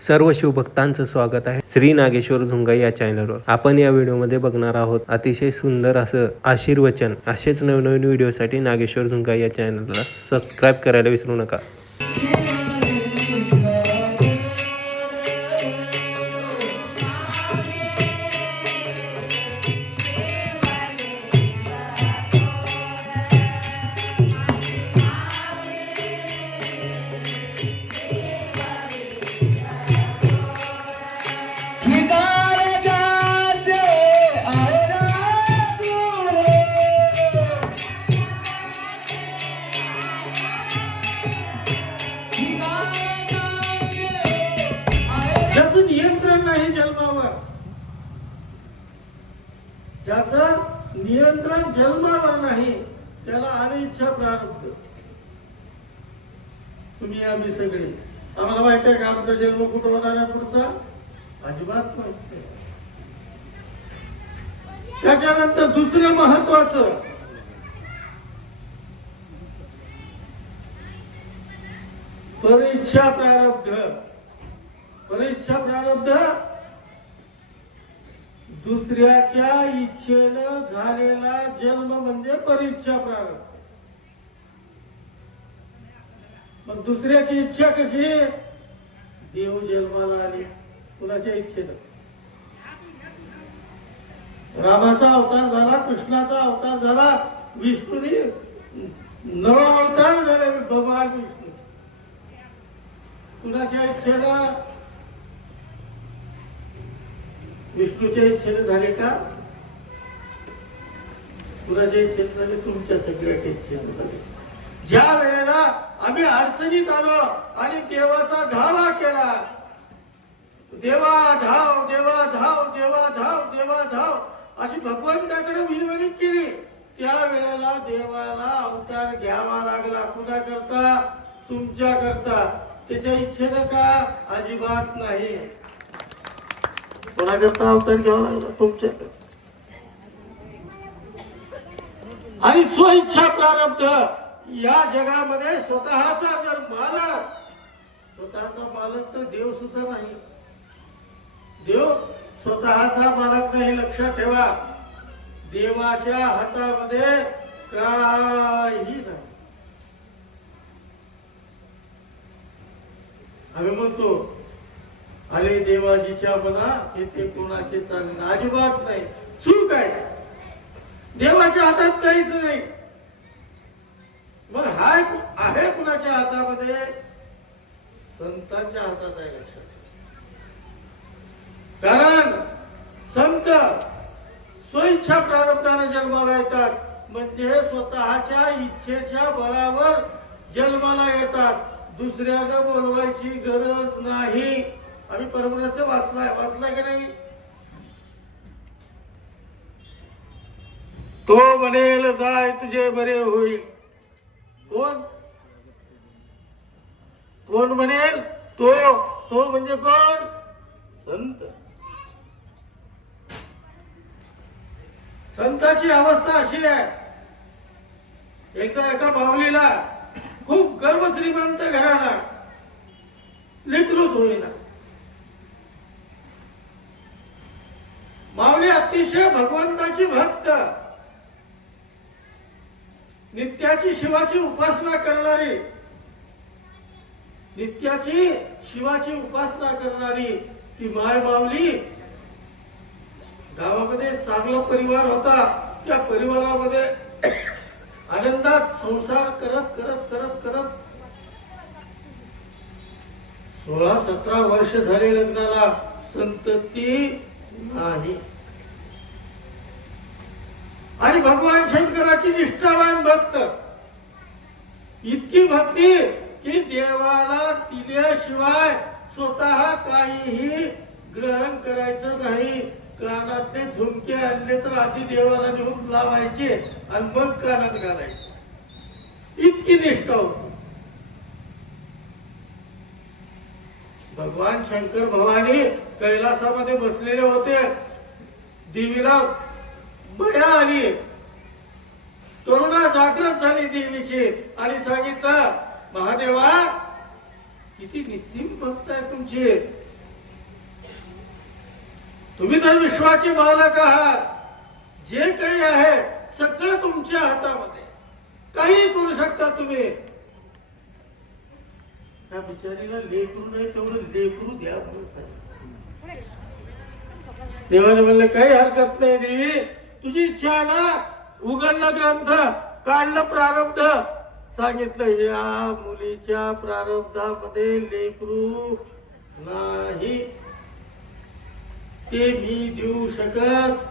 सर्व शिवभक्तांचं स्वागत आहे. श्री नागेश्वर झुंगा या चॅनलवर आपण या व्हिडिओमध्ये बघणार आहोत अतिशय सुंदर असं आशीर्वचन असेच नवनवीन व्हिडिओसाठी नागेश्वर झुंगा या चॅनलला सबस्क्राईब करायला विसरू नका. नाही जन्मावर. त्याच नियंत्रण जन्मावर नाही त्याला अनिच्छा प्रारब्ध. तुम्ही आम्ही सगळे. आम्हाला माहीत आहे का आमचा जन्म कुठं होणार आहे पुढचा? अजिबात माहीत नाही. त्याच्यानंतर दुसरं महत्वाचं परीक्षा प्रारब्ध. परीक्षा प्रारब्ध दुसऱ्याच्या इच्छेनं झालेला जन्म म्हणजे परिच्छा प्रारंभ. मग दुसऱ्याची इच्छा कशी? देव जन्माला आले. कुणाच्या इच्छेनं? रामाचा अवतार झाला कृष्णाचा अवतार झाला विष्णूने नवा अवतार झाले भगवान विष्णू. कुणाच्या इच्छेला विष्णूच्या इच्छेने झाले का? कुणाचे छेद झाले? तुमच्या सगळ्याच्या छेद झाले. ज्या वेळेला आम्ही अडचणीत आलो आणि देवाचा धावा केला देवा धाव देवा धाव देवा धाव देवा धाव अशी भगवंताकडे विनवणी केली. त्या वेळेला देवाला अवतार घ्यावा लागला. कुणा करता तुमच्या करता त्याच्या इच्छेनं का? अजिबात नाही. कोणाकरता अवतार घ्यावा लागला? तुमच्या आणि स्वइच्छा प्रारब्ध या जगामध्ये स्वतःचा जर मालक स्वतःचा मालक तर देव सुद्धा नाही. देव स्वतःचा मालक नाही लक्षात ठेवा. देवाच्या हातामध्ये काही नाही. आम्ही म्हणतो अरे देवाजीच्या मना येथे कोणाचे चालणे अजिबात नाही. चूक आहे. देवाच्या हातात काहीच नाही. मग हाय आहे कुणाच्या हातामध्ये? संतांच्या हातात आहे लक्षात कारण संत स्वइच्छा प्रारब्धाने जन्माला येतात. म्हणजे स्वतःच्या इच्छेच्या बळावर जन्माला येतात. दुसऱ्यानं बोलवायची गरज नाही. आम्ही परमरस्य वाचलाय. वाचलाय की नाही? तो म्हणेल जाय तुझे बरे होईल. कोण? कोण म्हणेल तो. तो म्हणजे कोण? संत. संताची अवस्था अशी आहे. एकदा एका बावलीला खूप गर्भ श्रीमंत घराणा. लेकरूच होईना. माऊली अतिशय भगवंताची भक्त. नित्याची शिवाची उपासना करणारी. नित्याची शिवाची उपासना करणारी ती माय माऊली गावामध्ये चांगला परिवार होता. त्या परिवारामध्ये आनंदात संसार करत करत करत करत. सोळा सतरा वर्ष झाले लग्नाला. संतती नाही. आणि भगवान शंकराची निष्ठावान भक्त. इतकी भक्ती की देवाला दिल्याशिवाय स्वतः काहीही ग्रहण करायचं नाही. कानातले झुमके आणले तर आधी देवाला नेऊन लावायचे आणि मग कानात घालायचे. इतकी निष्ठा होती. भगवान शंकर भवानी कैलासामध्ये बसलेले होते. देवीला बया आली करुणा जागृत झाली देवीची. आणि सांगितलं महादेवा किती निस्सीम भक्त आहे तुमचे. तुम्ही तर विश्वाचे मालक आहात. जे काही आहे सगळं तुमच्या हातामध्ये. काही करू शकता तुम्ही. त्या बिचारीला लेकरू नाही तेवढं लेकरू द्या. देवाने म्हणलं काही हरकत नाही देवी. तुझी इच्छा आहे ना? उघडलं ग्रंथ काढलं प्रारब्ध. सांगितलं या मुलीच्या प्रारब्धामध्ये लेकरू नाही. ते मी देऊ शकत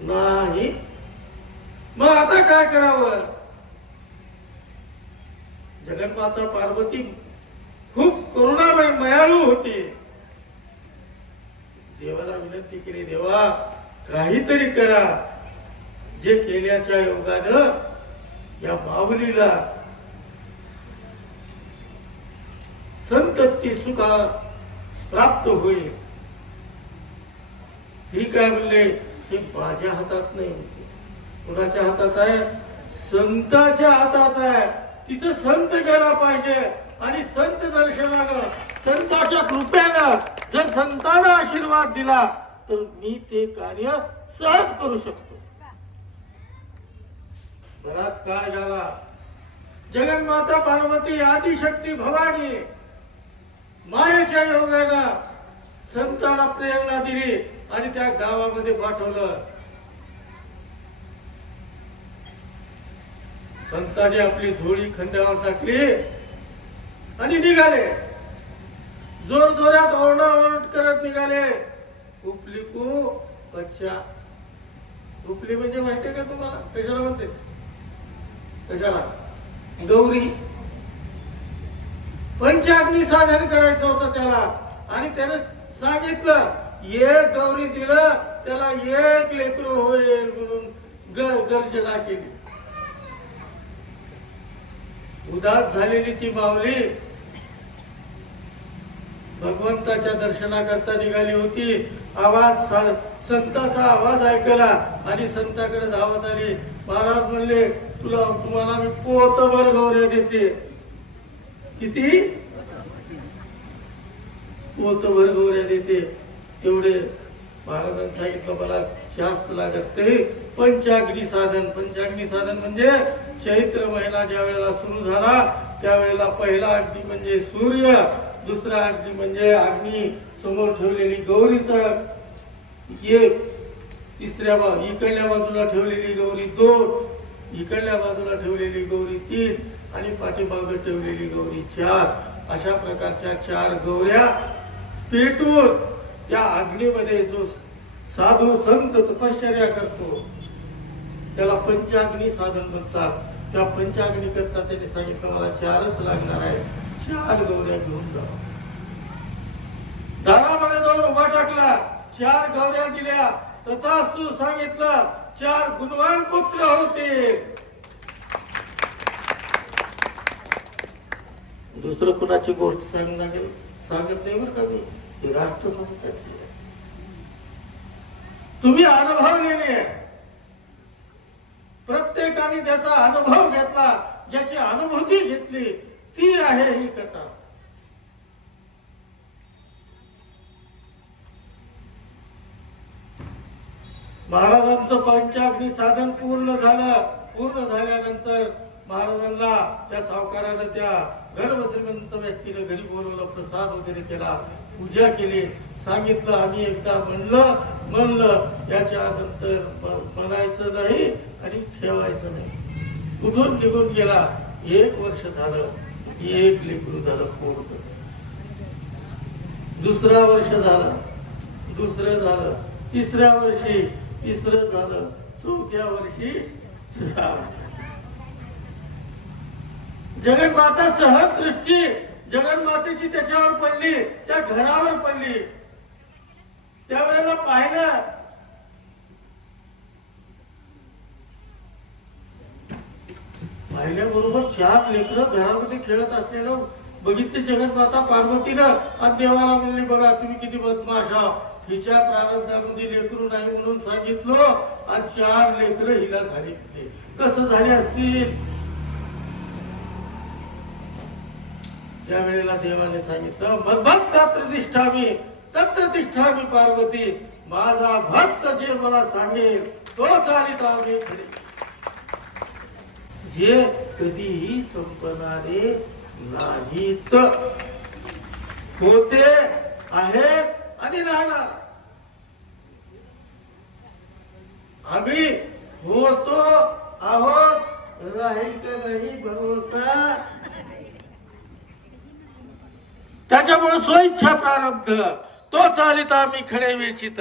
नाही. मग आता काय करावं? जगन्माता पार्वती खूप करुणामय मयाळू होती. देवाला विनंती केली देवा काहीतरी करा. जे केल्याच्या योगानं या बावलीला संतती सुखा प्राप्त होईल. ही काय म्हणले? हे माझ्या हातात नाही कुणाच्या हातात आहे? संताच्या हातात आहे. तिथं संत गेला पाहिजे आणि संत दर्शनानं संताच्या कृपेनं जर संतानं आशीर्वाद दिला तर मी ते कार्य सहज करू शकतो. बराच काळ झाला? जगन्माता पार्वती आदिशक्ती भवानी मायेच्या योगानं संताला प्रेरणा दिली आणि त्या गावामध्ये पाठवलं. संतांनी आपली झोळी खंड्यावर टाकली आणि निघाले. जोर जोरात ओरडाओरड करत निघाले. उपली को अच्छा. उपली म्हणजे माहितीये का तुम्हाला? कशाला म्हणते? कशाला? गौरी. पंचाग्नी साधन करायचं होतं त्याला. आणि त्याने सांगितलं एक गौरी दिलं त्याला एक लेकर होईल म्हणून ग- गर्जना केली. उदास झालेली ती माऊली भगवंताच्या दर्शनाकरता निघाली होती. आवाज संताचा आवाज ऐकला आणि संताकडे धावत आली. महाराज म्हणले तुला तुम्हाला मी पोतभर गौरव देते. किती? पोतभर गौरव देते. तेवढे महाराजांनी सांगितलं मला जास्त लागत ते पंचाग्नी साधन. पंचाग्नी साधन म्हणजे चैत्र महिना ज्या वेळेला सुरू झाला त्यावेळेला पहिला अग्नी म्हणजे सूर्य दुसरा अग्नी म्हणजे अग्नी समोर ठेवलेली गौरीचा एक तिसऱ्या बाजू इकडल्या बाजूला ठेवलेली गौरी दोन इकडल्या बाजूला ठेवलेली गौरी तीन आणि पाठीमागं ठेवलेली गौरी चार. अशा प्रकारच्या चार गौऱ्या पेटून त्या अग्नीमध्ये जो साधू संत तपश्चर्या करतो त्याला पंचाग्नी साधन म्हणतात. त्या पंचाग्नी करता त्याने सांगितलं मला चारच लागणार आहे चार गौऱ्या घेऊन जा. दारामध्ये जाऊन उभा टाकला. चार गौऱ्या दिल्या. तथाच तू सांगितलं चार गुणवान पुत्र होते. दुसरं कुणाची गोष्ट सांगू लागेल? सांगत नाही बरं का मी. हे राष्ट्र आहे. तुम्ही अनुभवलेले प्रत्येकाने त्याचा अनुभव घेतला ज्याची अनुभूती घेतली ती आहे ही कथा. महाराजांचं पंचाग्नी साधन पूर्ण झालं पूर्ण झाल्यानंतर महाराजांना त्या सावकारानं त्या गर्भश्रीमंत व्यक्तीने घरी बोलवलं प्रसाद वगैरे केला पूजा केली. सांगितलं आम्ही एकदा म्हणलं म्हणलं याच्या नंतर म्हणायचं नाही आणि ठेवायचं नाही. कुठून निघून गेला. एक वर्ष झालं. एक लेकरू झालं पोट दुसरा वर्ष झालं. दुसरं झालं. तिसऱ्या वर्षी तिसरं झालं. चौथ्या वर्षी जगन्माता सहज दृष्टी जगन्मातेची त्याच्यावर पडली त्या घरावर पडली. त्यावेळेला पाहिलं पाहिल्याबरोबर चार लेकर घरामध्ये खेळत असलेलं बघितले जगन्माता पार्वतीनं. आणि देवाला म्हणली बघा तुम्ही किती बदमाश आहात. हिच्या प्रारब्धामध्ये लेकरू नाही म्हणून सांगितलं आणि चार लेकर हिला झाली कसं झाले असतील? त्यावेळेला देवाने सांगितलं मद्भक्त प्रतिष्ठामी तत्र तिष्ठामी पार्वती माझा भक्त जे मला सांगेल तो चालित मी जे कधीही संपणारे नाहीत. होते आहेत आणि राहणार. आम्ही होतो आहोत राहील तर नाही भरोसा. त्याच्यामुळे स्वइच्छा प्रारब्ध. तो चालित आम्ही खडे वेचित.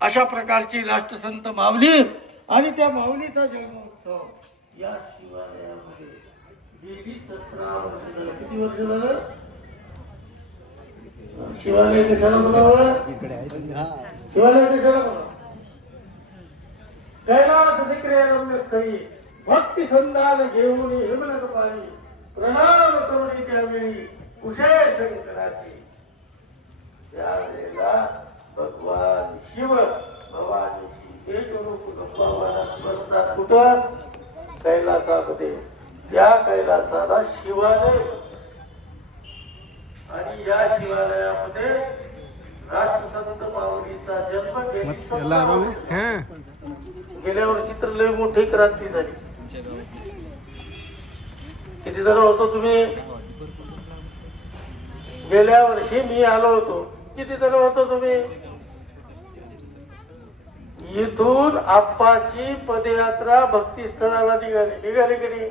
अशा प्रकारची राष्ट्रसंत माऊली आणि त्या माऊलीचा जन्मोत्सव. या शिवालयामध्ये गेली सतरा वर्ष किती वर्ष झालं? शिवालय कशाला म्हणावं? शिवालय कशाला म्हणावं? कैलास विक्रिया स्थळी भक्ती संधान घेऊन हिमनक पाणी प्रणाम करुणी त्यावेळी कुशे शंकराची त्यावेळेला भगवान शिव भवानी ते कुटुंबावानात बसतात कुठं? कैलासामध्ये. त्या कैलासाला शिवालय आणि या शिवालयामध्ये राष्ट्रसंत माऊलीचा जन्म. गेल्या वर्षी तर लय मोठी क्रांती झाली. किती जण होतो तुम्ही? गेल्या वर्षी मी आलो होतो. किती जण होतो तुम्ही? इथून आप्पाची पदयात्रा भक्ती स्थळाला निघाली. निघाली की नाही.